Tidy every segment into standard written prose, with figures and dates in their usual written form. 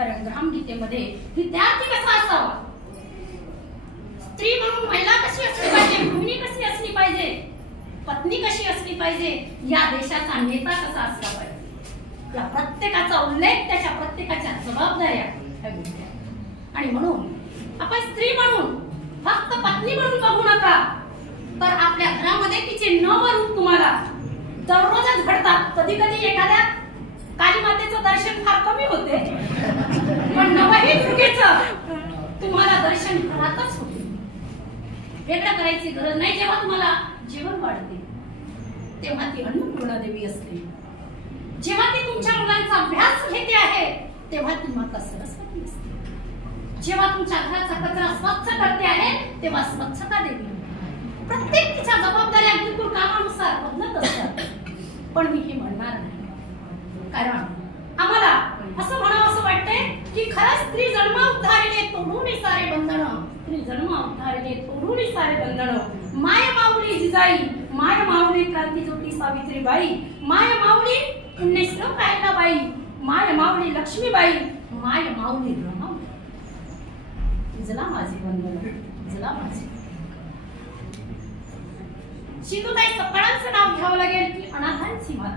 कारण ग्रामगीतेमध्ये विद्यार्थी कसा असावा, स्त्री म्हणून महिला कशी असली पाहिजे, गृहिणी कशी असली पाहिजे, पत्नी कशी असली पाहिजे, या देशाचा नेता कसा असला पाहिजे, या प्रत्येकाचा उल्लेख, त्याच्या प्रत्येकाच्या जबाबदाऱ्या. आणि म्हणून आपण स्त्री म्हणून फक्त पत्नी म्हणून बघू नका, तर आपल्या घरामध्ये तिचे नव रूप तुम्हाला दररोजच घडतात. कधी कधी एखाद्या काली मातेचं दर्शन फार कमी होते, पण नवही दुर्गेचं तुम्हाला दर्शन घरातच होते. वेगळं करायची गरज नाही. जेव्हा तुम्हाला जेवण वाढते तेव्हा ती अन्नपूर्णा देवी असते. जेव्हा ती तुमच्या मुलांचा अभ्यास घेते आहे तेव्हा ती माता सरस्वती असते. जेव्हा तुमच्या घराचा कचरा स्वच्छ करते आहे तेव्हा स्वच्छता देवी. प्रत्येक तिच्या जबाबदाऱ्या बिलकुल कामानुसार बदलत असतात. पण मी हे म्हणणार नाही, कारण आम्हाला असं म्हणावं वाटते की खरंच स्त्री जन्म उद्धारिणे तोडून सारे बंधन, स्त्री जन्म उद्धारिणे तोडून सारे बंधन. माय माऊली जिजाई, माय माऊली क्रांतीज्योती सावित्रीबाई, माय माऊली पुण्यश्लोक कायकाबाई, माय माऊली लक्ष्मीबाई, माय माऊली रमाबाई. जिला माझे वंदन, जिला माझे. शिंदूताई सपकाळांचं नाव घ्यावं लागेल की अनाथांची माता.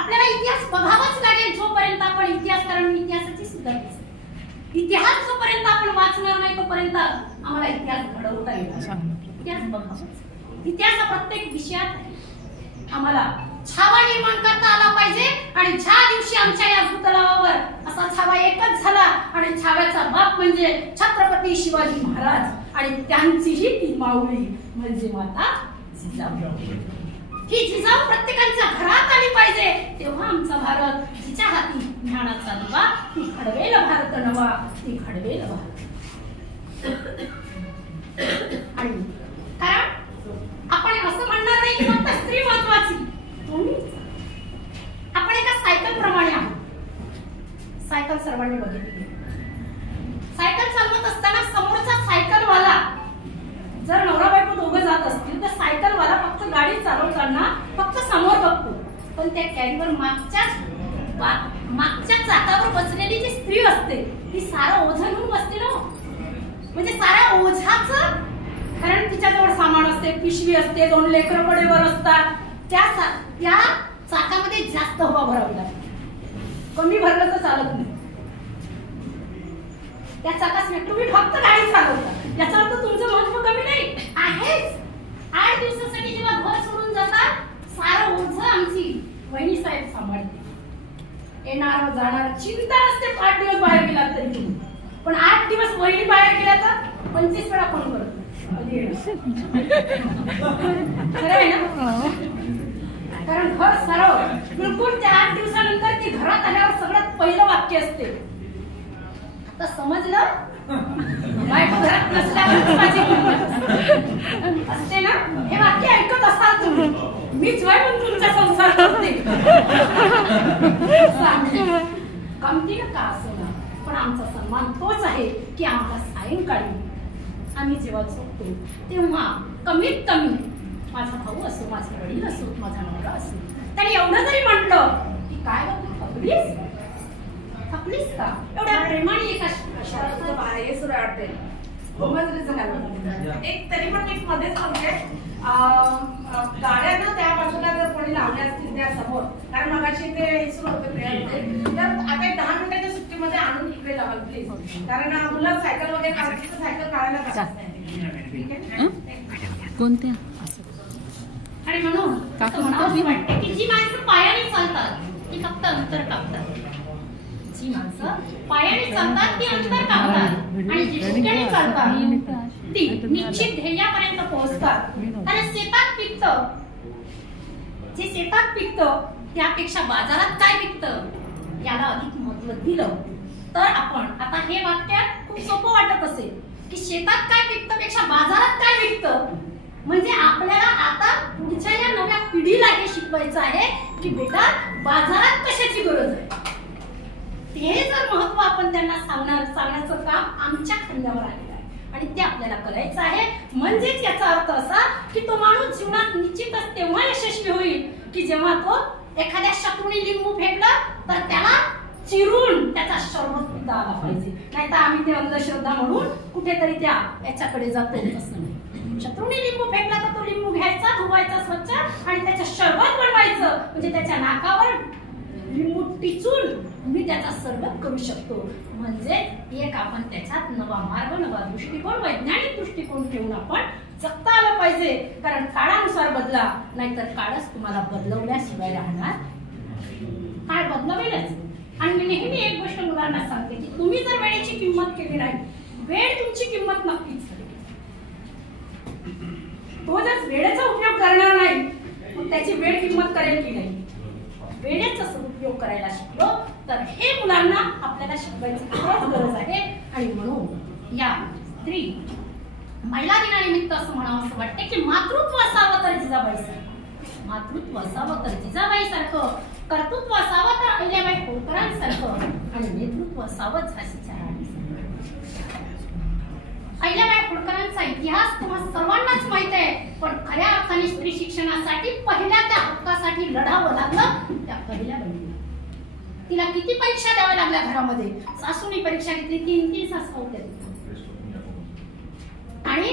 आपल्याला इतिहास बघावाच लागेल जोपर्यंत आपण इतिहासकारांनी इतिहासाची सुद्धा इतिहास जोपर्यंत आपण वाचणार नाही तोपर्यंत आम्हाला इतिहास घडवता येणार. इतिहास बघावा. इतिहास हा प्रत्येक विषयात आम्हाला छावा निर्माण करता आला पाहिजे. आणि ज्या दिवशी आमच्या या भूतलावर असा छावा एकच झाला आणि छाव्याचा बाप म्हणजे छत्रपती शिवाजी महाराज आणि त्यांचीही ती माऊली म्हणजे माता जिजाऊ. ही जिजाऊ प्रत्येकाच्या घरात आली पाहिजे. तेव्हा आमचा भारत जिच्या हाती ज्ञानाचा दिवा, ती घडवेल भारत नवा, ती घडवेल भारत. आणि कारण आपण असं म्हणणार नाही की फक्त स्त्री महत्वाची, आपण एका सायकल प्रमाणे आहोत. सायकल सर्वांनी बघितली. सायकल चालवत असताना समोरचा सायकलवाला जर नवरा बायको दोघं जात असतील तर सायकलवाला फक्त गाडी चालवताना फक्त समोर बघतो, पण त्या कॅरीवर मागच्या चाकावर बसलेली जी स्त्री असते ती सारं ओझं घेऊन बसते ना. म्हणजे साऱ्या ओझाचं, कारण तिच्याजवळ सामान असते, पिशवी असते, 2 लेकरं कडेवर असतात. त्या चाकामध्ये जास्त हवा भरावी लागते. कमी भरलं तर चालत नाही. त्या चाकास तुम्ही फक्त गाडी चालवता, याचा अर्थ तुमचं महत्व कमी नाही आहेच. 8 दिवसासाठी जेव्हा घर सोडून जातात सारं ओझं आमची वहिनी साहेब सांभाळते. येणार जाणार चिंता नसते. 8 दिवस बाहेर गेला तरी तुम्ही, पण 8 दिवस वहिनी बाहेर गेल्या तर 25 वेळा फोन करतो. खरं आहे ना? कारण घर सरळ बिलकुल त्या 8 दिवसानंतर ती घरात आल्यावर सगळ्यात पहिलं वाक्य असते, आता समजलं बायको घरात नसल्यावर माझी असते ना. हे वाक्य ऐकत असाल तुम्ही. मीच वय म्हणून तुमचा संसार करते. कमती का असं ना, पण आमचा सन्मान तोच आहे की आम्हाला सायंकाळी आम्ही जेव्हा झोपतो तेव्हा कमीत कमी माझा भाऊ असो, माझे वडील असो, माझा नवरा असो, त्याने एवढं जरी म्हटलं की काय थकलीस थकलीस का, एवढ्या प्रेमाने एका शब्दाचं बाहेर सुरू वाटते. एक तरी पण एक मध्ये सांगते, गाड्या ना त्या बाजूला जर कोणी लावल्या असतील त्या समोर, कारण मगाशी ते सुरू होते तर आता 10 मिनिटाच्या सुट्टीमध्ये आणून इकडे लावाल प्लीज. कारण मुलं सायकल वगैरे काढतील तर सायकल काढायला ठीक आहे. कोणत्या आणि म्हणून वाटते की जी माणसं पायाने चालतात ती फक्त अंतर कापतात. जी माणसं पायाने चालतात ती अंतर कापतात आणि जी शिकणे चालतात ती निश्चित ध्येयापर्यंत पोहोचतात. आणि शेतात पिकतं, जे शेतात पिकतं त्यापेक्षा बाजारात काय पिकतं याला अधिक महत्त्व दिलं तर आपण, आता हे वाक्य खूप सोपं वाटत असेल की शेतात काय पिकतं पेक्षा बाजारात काय पिकतं, म्हणजे आपल्याला आता पुढच्या या नव्या पिढीला हे शिकवायचं आहे की बेटा बाजारात कशाची गरज आहे. ते जर महत्व आपण त्यांना सांगण्याचं काम आमच्या खांद्यावर आलेलं आहे आणि ते आपल्याला करायचं आहे. म्हणजेच याचा अर्थ असा की तो माणूस जीवनात निश्चितच तेव्हा यशस्वी होईल की जेव्हा तो एखाद्या शत्रूने लिंबू फेकला तर त्याला चिरून त्याचा शरबत मुद्दा आला पाहिजे, नाहीतर आम्ही ते अंधश्रद्धा म्हणून कुठेतरी त्या याच्याकडे जातो असं नाही. शत्रूने लिंबू फेकला तर तो लिंबू घ्यायचा, धुवायचा स्वच्छ आणि त्याचं शरबत बनवायचं, म्हणजे त्याच्या नाकावर लिंबू टिचून मी त्याचा सरबत करू शकतो. म्हणजे एक आपण त्याच्यात नवा मार्ग, नवा दृष्टिकोन, वैज्ञानिक दृष्टिकोन ठेवून आपण जगता आलं पाहिजे. कारण काळानुसार बदला, नाहीतर काळच तुम्हाला बदलवल्याशिवाय राहणार. काळ बदलवेलच. आणि मी नेहमी एक गोष्ट मुलांना सांगते की तुम्ही जर वेळेची किंमत केली नाही, वेळ तुमची किंमत नक्कीच करेल. तो जर वेळेचा उपयोग करणार नाही, मग त्याची वेळ किंमत करेल की नाही. वेळेचा सदुपयोग करायला शिकलो तर हे मुलांना आपल्याला शिकवायची खरंच गरज आहे. आणि म्हणून या स्त्री महिला दिनानिमित्त असं म्हणावं असं वाटते की मातृत्व असावं तर जिजाबाईसारखं, मातृत्व असावं तर जिजाबाईसारखं, कर्तृत्व असावं तर अहिल्याबाई होळकरांसारखं, आणि नेतृत्व असावं झाशीच्या राणीसारखं. अहिल्याबाई होळकरांचा इतिहास तुम्हाला सर्वांनाच माहित आहे, पण खऱ्या अर्थाने स्त्री शिक्षणासाठी पहिल्या त्या हक्कासाठी लढावं लागलं त्या पहिल्या बाईला. तिला किती परीक्षा द्याव्या लागल्या घरामध्ये. सासूनी परीक्षा घेतली, 3 सासू होत्या आणि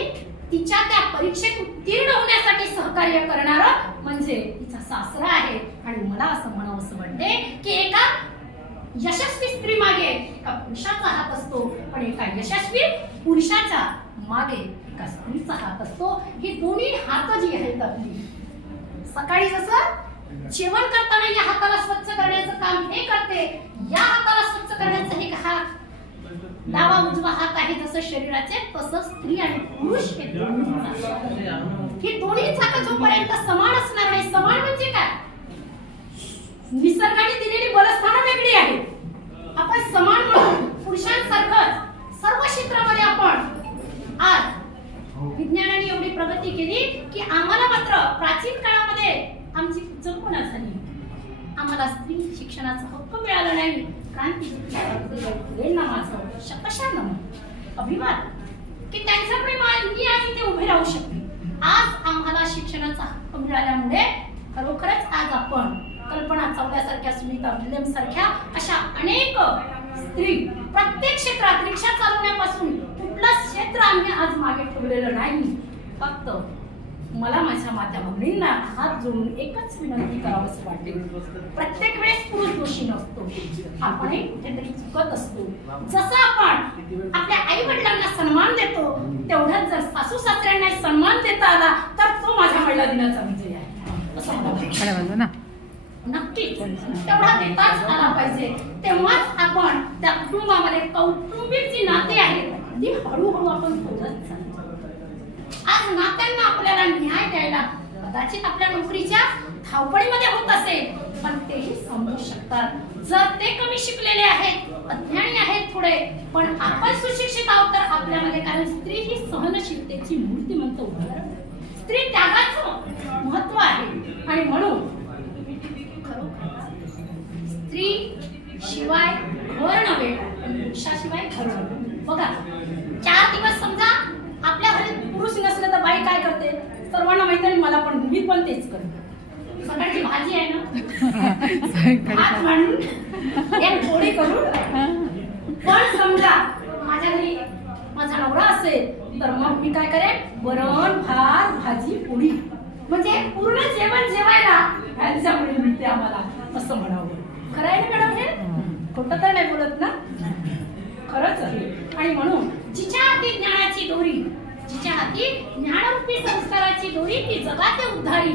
तिच्या त्या परीक्षेत उत्तीर्ण होण्यासाठी सहकार्य करणारं म्हणजे तिचा सासरा आहे. आणि मला असं म्हणावंसं वाटते की एका यशस्वी स्त्री मागे एका पुरुषाचा हात असतो, पण एका यशस्वी पुरुषाच्या मागे एका स्त्रीचा हात असतो. ही दोन्ही हात जी आहेत आपली, सकाळी जसं जेवण करताना या हाताला स्वच्छ करण्याचं काम हे करते, या हाताला स्वच्छ करण्याचं हे हात डावा उजवा हात आहे जसं शरीराचे, तसं स्त्री आणि पुरुष हे दोन्ही चाकं जोपर्यंत समान असणार नाही. समान म्हणजे काय? निसर्गाने दिलेली बलस्थानं वेगळी आहेत. आपण समान म्हणून पुरुषांसारखंच सर्व क्षेत्रामध्ये आपण आज विज्ञानाने एवढी प्रगती केली की आम्हाला मात्र प्राचीन काळामध्ये आमची चुकवणा झाली. आम्हाला स्त्री शिक्षणाचा हक्क मिळाला नाही. क्रांतीज्योती माझं शतशः नमन, अभिमान की त्यांच्यापुढे मी आज इथे उभे राहू शकते. आज आम्हाला शिक्षणाचा हक्क मिळाल्यामुळे खरोखरच आज आपण कल्पना चावल्यासारख्या, सुनीता विल्यम्स सारख्या अशा अनेक स्त्री प्रत्येक क्षेत्रात, रिक्षा चालवण्यापासून कुठलं क्षेत्र आम्ही आज मागे ठेवलेलं नाही. फक्त मला माझ्या माता भगिनींना हात जोडून एकच विनंती करावंसं वाटते. प्रत्येक वेळेस पुरुष दोषी नसतो, आपणही कुठेतरी चुकत असतो. जसं आपण आपल्या आई वडिलांना सन्मान देतो, तेवढाच जर सासू सासऱ्यांना सन्मान देता आला तर तो माझ्या महिला दिनाचा विजय आहे असं मला वाटतं. नक्कीच तेवढा देताच आला पाहिजे. तेव्हाच आपण त्या कुटुंबामध्ये कौटुंबिक जी नाते आहेत ती हळूहळू आपण बोलत चालतो. आज नात्यांना आपल्याला न्याय द्यायला कदाचित आपल्या नोकरीच्या धावपळीमध्ये होत असेल, पण तेही समजू शकतात. जर ते कमी शिकलेले आहेत, अज्ञानी आहेत थोडे, पण आपण सुशिक्षित आहोत तर आपल्यामध्ये, कारण स्त्री ही सहनशीलतेची मूर्तिमंत उदाहरण, स्त्री त्यागाचं महत्व आहे. आणि म्हणून स्त्री शिवाय घर नव्हे, पुरुषाशिवाय घर नव्हे. बघा 4 दिवस समजा आपल्या घरी पुरुष नसलं तर बाई काय करते? सर्वांना माहिती आहे, मला पण, मी पण तेच करते. सकाळची भाजी आहे ना, भात म्हणून एक पोळी करून. पण समजा माझ्या घरी माझा नवरा असेल तर मग मी काय करेन? वरण भात भाजी पोळी, म्हणजे पूर्ण जेवण जेवायला ह्यांच्यामुळे मिळते आम्हाला असं म्हणावं. खरं आहे ना मॅडम? हे खोटं तर नाही बोलत ना, खरंच आहे. आणि म्हणून जिच्या हाती ज्ञानाची दोरी, जिच्या हाती ज्ञानरूपी संस्काराची दोरी ती जगाते उद्धारी.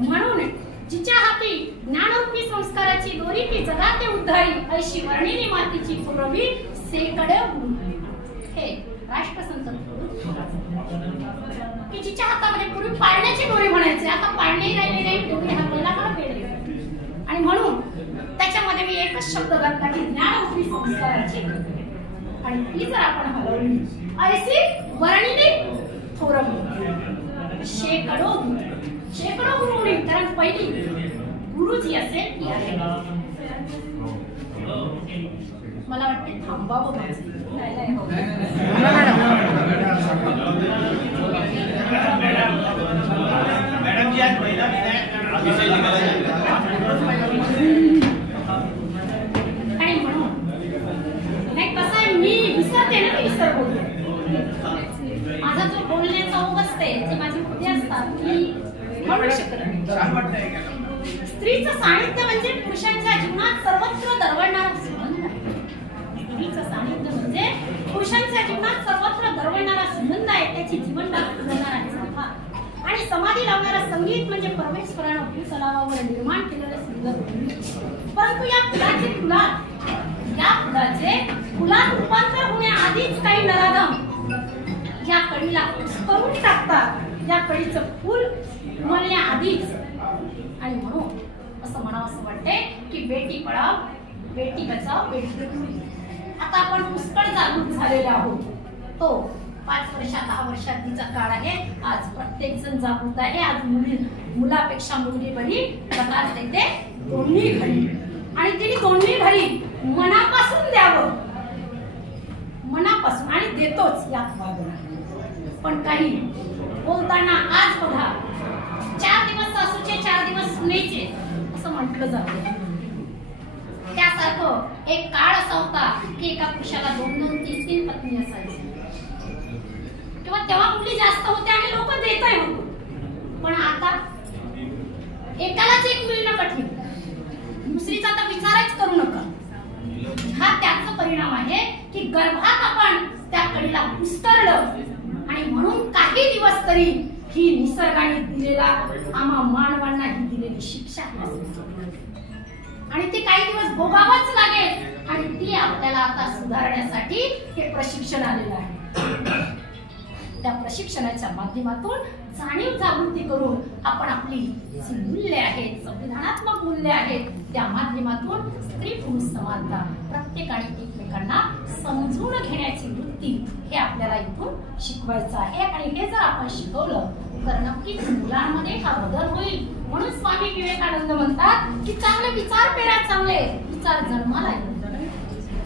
म्हणून जिच्या हाती ज्ञानरूपी संस्काराची दोरी ती जगाते उद्धारी, अशी वर्णिनी मातीची पुरवी सेकडे. हे राष्ट्रसंत की जिच्या हातामध्ये पूर्वी पाळण्याची दोरी म्हणायचे, आता पाळणेही राहिले नाही, दोरी हाताला मला पेरले. आणि म्हणून त्याच्यामध्ये मी एकच शब्द घातला की ज्ञानरूपी संस्काराची. आणि ती जर आपण हलवली ऐसी वर्णिनी थोरवली शेकडो गुरुनी, कारण पहिली गुरु जी असेल ती आहे. मला वाटते थांबावं माझं. आणि स्पर्श करणे. स्त्रीचं सानिध्य म्हणजे पुरुषांच्या जीवनात सर्वत्र दरवळणारा सुगंध आहे. स्त्रीचं सानिध्य म्हणजे पुरुषांच्या जीवनात सर्वत्र दरवळणारा सुगंध आहे. त्याची जीवनदान करणारा चाफा आणि समाधी लावणारा संगीत म्हणजे परमेश्वरानं भूतलावावर निर्माण केलेलं सुंदर. परंतु या फुलाचे फुलात रूपांतर होण्याआधीच काही नराधम या कळीला करून टाकतात. या कळीचं फूल उमलण्याआधीच. आणि म्हणून असं म्हणावं वाटते की बेटी पढाओ बेटी बचाओ बेटी पढाओ. आता आपण पुष्कळ जागरूक झालेले आहोत. तो 5 वर्षात 10 वर्षात तिचा काळ आहे. आज प्रत्येक जण जागृत आहे. आज मुलापेक्षा मुलगी बरी प्रकार देते दोन्ही घडी. आणि तिने दोन्ही घडी मनापासून द्यावं. मनापासून आणि देतोच यात वाद नाही. पण काही बोलताना आज बघा 4 दिवस सासूचे 4 दिवस सुनेचे असं म्हटलं जातं. त्यासारखं एक काळ असा होता की एका पुरुषाला 2-2, 3-3 पत्नी असायची. किंवा तेव्हा मुली जास्त होत्या आणि लोक देतही होते. पण आता एकालाच एक मिळणं कठीण. दुसरीचा तर विचारच करू नका. हा त्याचा परिणाम आहे की गर्भात आपण त्या कळीला उस्तरलं आणि म्हणून काही दिवस तरी ही निसर्गाने दिलेला आम्हा मानवांना ही दिलेली शिक्षा आणि ती काही दिवस भोगावंच लागेल. आणि ती आपल्याला आता सुधारण्यासाठी हे प्रशिक्षण आलेलं आहे. त्या प्रशिक्षणाच्या माध्यमातून जाणीव जागृती करून आपण आपली जी मूल्ये आहेत, संविधानात्मक मूल्ये आहेत, त्या माध्यमातून स्त्री पुरुष समानता प्रत्येकाने एकमेकांना समजून घेण्याची वृत्ती हे आपल्याला इथून शिकवायचं आहे. आणि हे जर आपण शिकवलं तर नक्कीच मुलांमध्ये हा बदल होईल. म्हणून स्वामी विवेकानंद म्हणतात की चांगले विचार पेरा, चांगले विचार जन्माला येतील.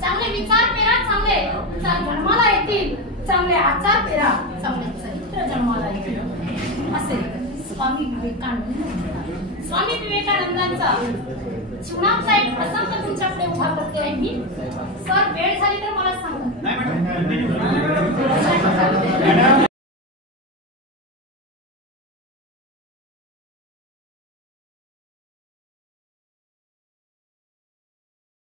चांगले विचार पेरा, चांगले विचार जन्माला येतील. चांगले आचार पेरा, चांगले चरित्र जन्माला येतील. असे स्वामी विवेकानंद. स्वामी विवेकानंदांचा जीवनाचा एक प्रसंग तुमच्याकडे उभा करते आहे मी. सर वेळ झाली तर मला सांगा.